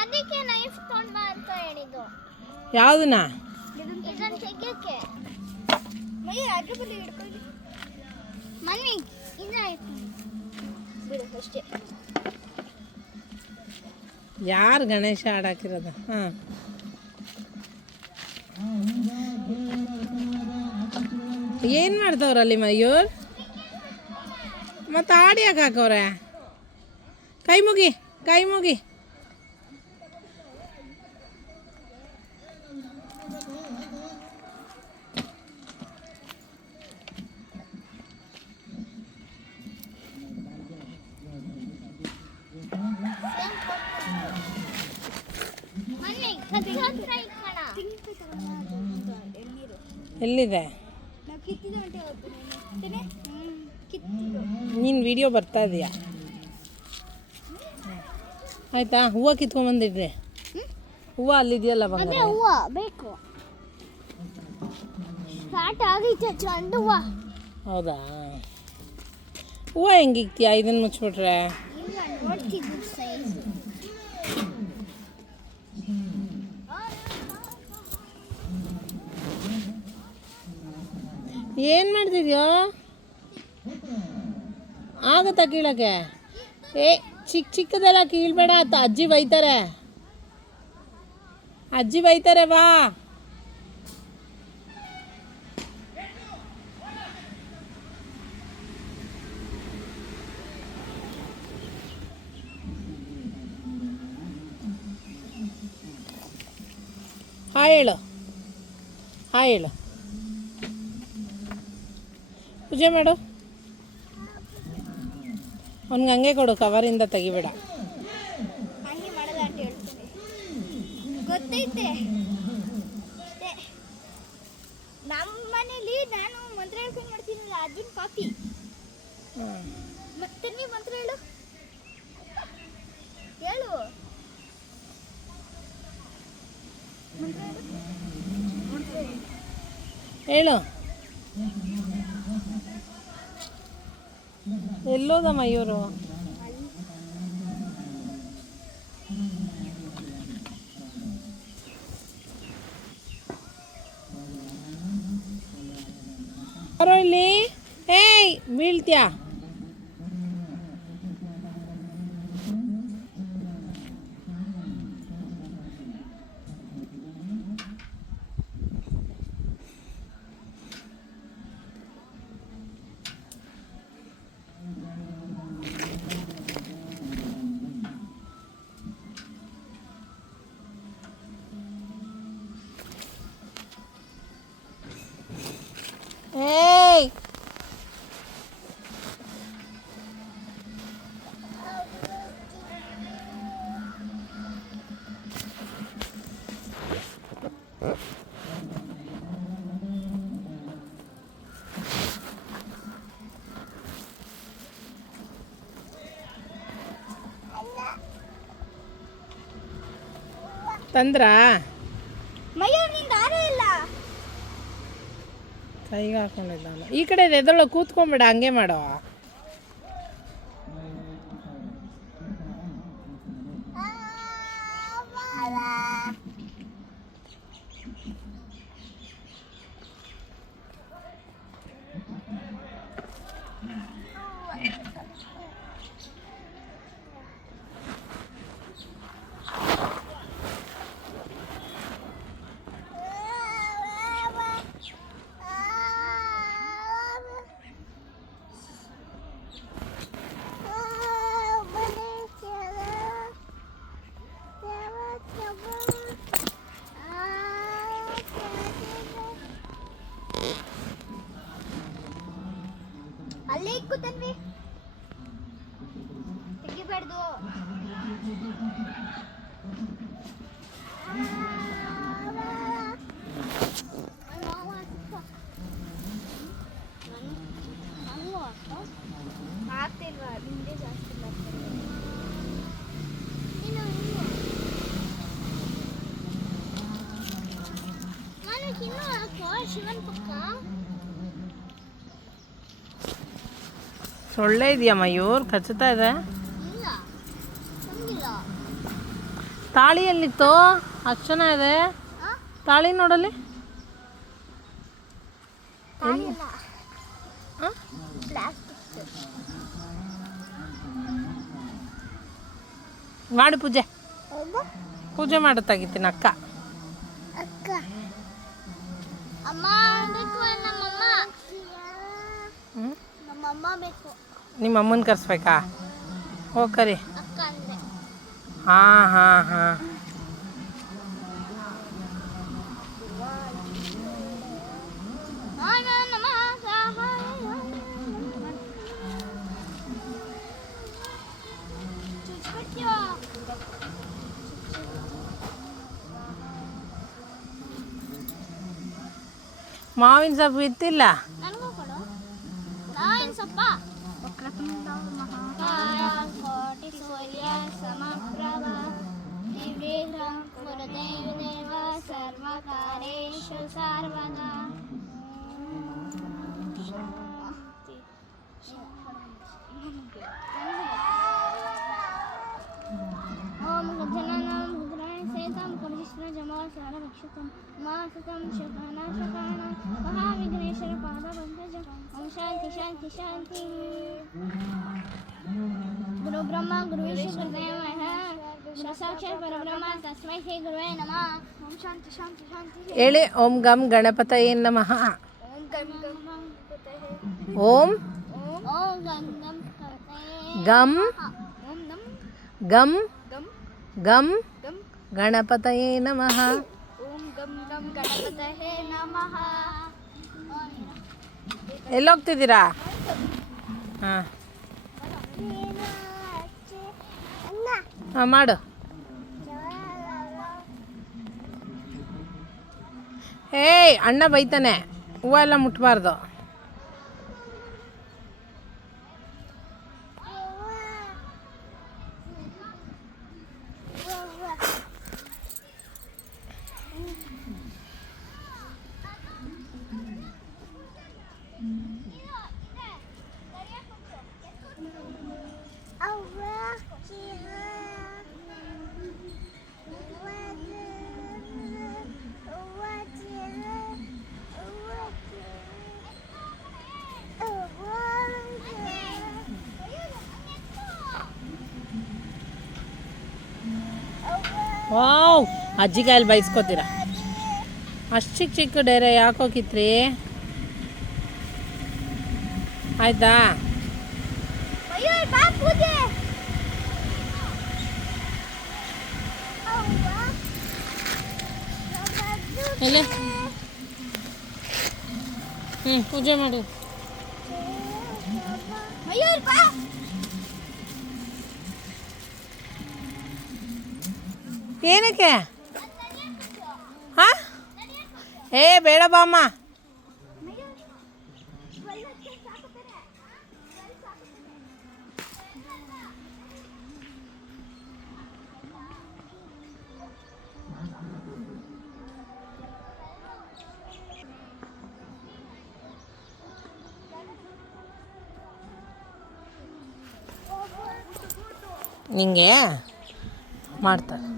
ಅದಕ್ಕೆ ನೈಫ್ ತಗೊಂಡ್ ಬಾ ಅಂತ ಹೇಳಿದ್ದು. ಯಾವ್ದನ್ನ? ಇದನ್ನ ತೆಗಿಯಕ್ಕೆ. ಮೈ ಅದ್ರ ಬಳಿ ಹಿಡ್ಕೊಳ್ಳಿ. ಮಮ್ಮಿ ಇದಾಯ್ತು ಬಿಡು ಅಷ್ಟೇ. ಯಾರು ಗಣೇಶ ಆಡಾಕಿರೋದು? ಹಾಂ, ಏನು ಮಾಡ್ತವ್ರಲ್ಲಿ ಮಯೂರ್? ಮತ್ತು ಆಡಿ ಯಾಕೆ ಹಾಕವ್ರೆ? ಕೈ ಮುಗಿ, ಕೈ ಮುಗಿ. ಎಲ್ಲಿದೆ? ನೀನು ವಿಡಿಯೋ ಬರ್ತಾ ಇದೆಯಾ? ಆಯಿತಾ? ಹೂವು ಕಿತ್ಕೊಂಡ್ಬಂದಿಡ್ರಿ. ಹೂವು ಅಲ್ಲಿದೆಯಲ್ಲ ಬಂಗಾರ. ಹೂವು ಬೇಕು. ಸ್ಟಾರ್ಟ್ ಆಗೈತೆ ಚೆಂಡು ಹೂವು. ಹೌದಾ? ಹೂವು ಹೆಂಗೆ ಇಕ್ತೀಯಾ ಇದನ್ನು ಮುಚ್ಚಿಬಿಟ್ರೆ? ಏನು ಮಾಡ್ತಿದ್ಯೋ? ಆಗತ್ತಾ ಕೀಳಕ್ಕೆ? ಏ ಚಿಕ್ಕ ಚಿಕ್ಕದೆಲ್ಲ ಕೀಳ್ಬೇಡ, ಅಜ್ಜಿ ಬೈತಾರೆ. ಅಜ್ಜಿ ಬೈತಾರೆ, ಬಾ. ಹಾಯ್ ಹೇಳು, ಹಾಯ್ ಹೇಳು. ಪೂಜೆ ಮಾಡು. ಅವ್ನಿಗೆ ಹಂಗೆ ಕೊಡು, ಕವರಿಂದ ತೆಗಿಬೇಡ. ಹಂಗೆ ಮಾಡಲ್ಲ ಅಂತ ಹೇಳ್ತೀನಿ, ಗೊತ್ತೈತೆ. ನಮ್ಮ ಮನೇಲಿ ನಾನು ಮಂತ್ರ ಹೇಳ್ಕೊಂಡು ಮಾಡ್ತೀನಲ್ಲ, ಅದನ್ನ ಕಾಪಿ. ಮತ್ತೆ ನೀವು ಮಂತ್ರ ಹೇಳು ಹೇಳು. ಹೇಳು. ಎಲ್ಲೋದ ಮಯೂರು? ಬರೋ ಇಲ್ಲಿ. ಏಯ್ ಬೀಳ್ತೀಯಾ? ಏಯ್ ತಂದ್ರಾ? ಮಯೂರ್ ನಿಂಗೆ ಯಾರೂ ಇಲ್ಲ. ಕೈಗೆ ಹಾಕೊಂಡಿಲ್ಲ ನಾನು. ಈ ಕಡೆ ಎದೊಳ ಕೂತ್ಕೊಂಬೇಡ, ಹಂಗೆ ಮಾಡೋ. ಅಲ್ಲೇ ಇಕ್ಕುತ್ತನ್ವಿ, ತೆಗಿಬಾರ್ದು. ಆಗ್ತಿಲ್ವಾ? ನಿಂದೆ ಜಾಸ್ತಿ ಮಾಡ್ತಾರೆ. ಶಿವನ್ ಪಕ್ಕ ಸೊಳ್ಳೆ ಇದೆಯಾ ಮಯೂರ್? ಕಚ್ಚುತ್ತಾ ಇದೆ? ಇಲ್ಲ. ತಾಳಿ ಎಲ್ಲಿತ್ತು? ಅಷ್ಟು ಚೆನ್ನಾಗಿದೆ. ತಾಳಿ ನೋಡಲ್ಲಿ. ಮಾಡು ಪೂಜೆ. ಪೂಜೆ ಮಾಡುತ್ತಾಗಿತ್ತೀನಿ ಅಕ್ಕ. ನಿಮ್ಮ ಅಮ್ಮನ ಕರ್ಸ್ಬೇಕಾ? ಹೋಗಿ ಕರಿ. ಹಾಂ ಹಾಂ ಹಾಂ. ಮಾವಿನ ಸೊಪ್ಪು ಇತ್ತಿಲ್ಲ. शांति शांति शांति. गुरु ब्रह्मा गुरु विष्णु गुरुदेव साक्षात् परब्रह्म तस्मै श्री गुरुवे नमः. ओम शांति शांति शांति. ಹೇಳಿ. ಓಂ ಗಂ ಗಣಪತಯೇ ನಮಃ. ಓಂ ओम गम गम ಗಂ ಗಂ गम ಗಂ गम ಗಣಪತಯೇ ನಮಃ. ओम गम गम गणपतये नमः. ಎಲ್ಲೋಗ್ತಿದ್ದೀರಾ? ಹಾಂ ಹಾಂ ಮಾಡು. ಏಯ್ ಅಣ್ಣ ಬೈತಾನೆ. ಹೂವು ಎಲ್ಲ ಮುಟ್ಬಾರ್ದು. ವಾವ್, ಅಜ್ಜಿ ಕಾಯಲ್ಲಿ ಬೈಸ್ಕೋತೀರಾ? ಅಷ್ಟು ಚಿಕ್ಕ ಚಿಕ್ಕ ಡೇರೆ ಯಾಕೆ ಹೋಗಿತ್ರಿ? ಆಯ್ತಾ? ಎಲ್ಲಿ? ಪೂಜೆ ಮಾಡು. ಏನಕ್ಕೆ? ಹಾಂ ಏ ಬೇಡ ಬಾಮ್ಮ. ಹಿಂಗೆ ಮಾಡ್ತಾರೆ.